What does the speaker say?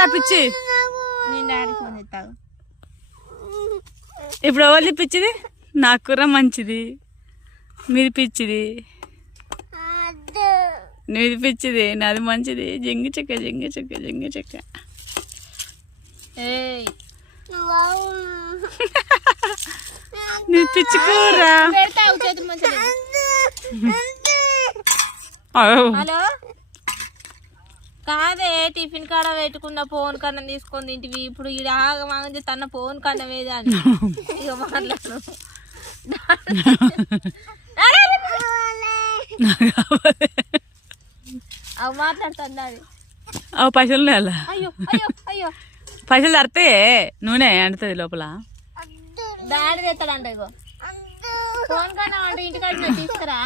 రా పిచ్చి. నేను డాడీ ఫోన్ చేస్తాను. ఇప్పుడు ఎవరిది పిచ్చిది? నా కూర మంచిది, మీది పిచ్చిది. నీది పిచ్చిది, నాది మంచిది. జింగి చెక్క జింగి చెక్క జింగి చెక్క. నీ పిచ్చి కూర. హలో కాదే, టిఫిన్ కాడ పెట్టుకున్న ఫోన్ కన్నా తీసుకొని తింటివి. ఇప్పుడు ఈ ఆగమాగం తన ఫోన్ కన్నా వేదాన్ని ఇక మాట్లాడు. అవి మాట్లాడుతుంది అది. పైసలు నెల అయ్యో అయ్యో అయ్యో పైసలు తడితే నూనె అంటుతుంది లోపల. డాడీ తెస్తాడంట. ఇగో ఫోన్ కన్నా అంటే ఇంటికాడ తీసుకురా.